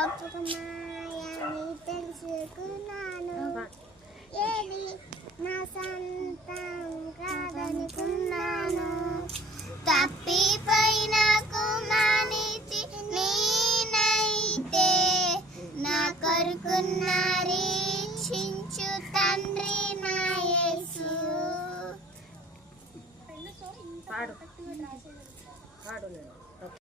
అప్పుడు మాయని తెలుసుకున్నాను, ఏది నా సొంతం కాదనుకున్నాను. తప్పిపోయిన కుమానితి నేనైతే, నా కొరకున్న రీక్షించు తండ్రి నా యేసు. పాడు